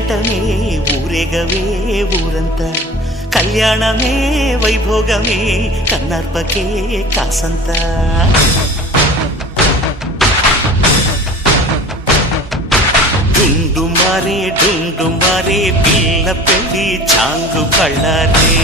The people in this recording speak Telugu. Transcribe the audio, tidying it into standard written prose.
పెళ్ళంటనే ఊరేగవే ఊరంతా కళ్యాణమే వైభోగమే కన్నార్పకే కాసంతా డుండు మారే పిల్ల పెళ్ళి చాంగు పళ్ళారే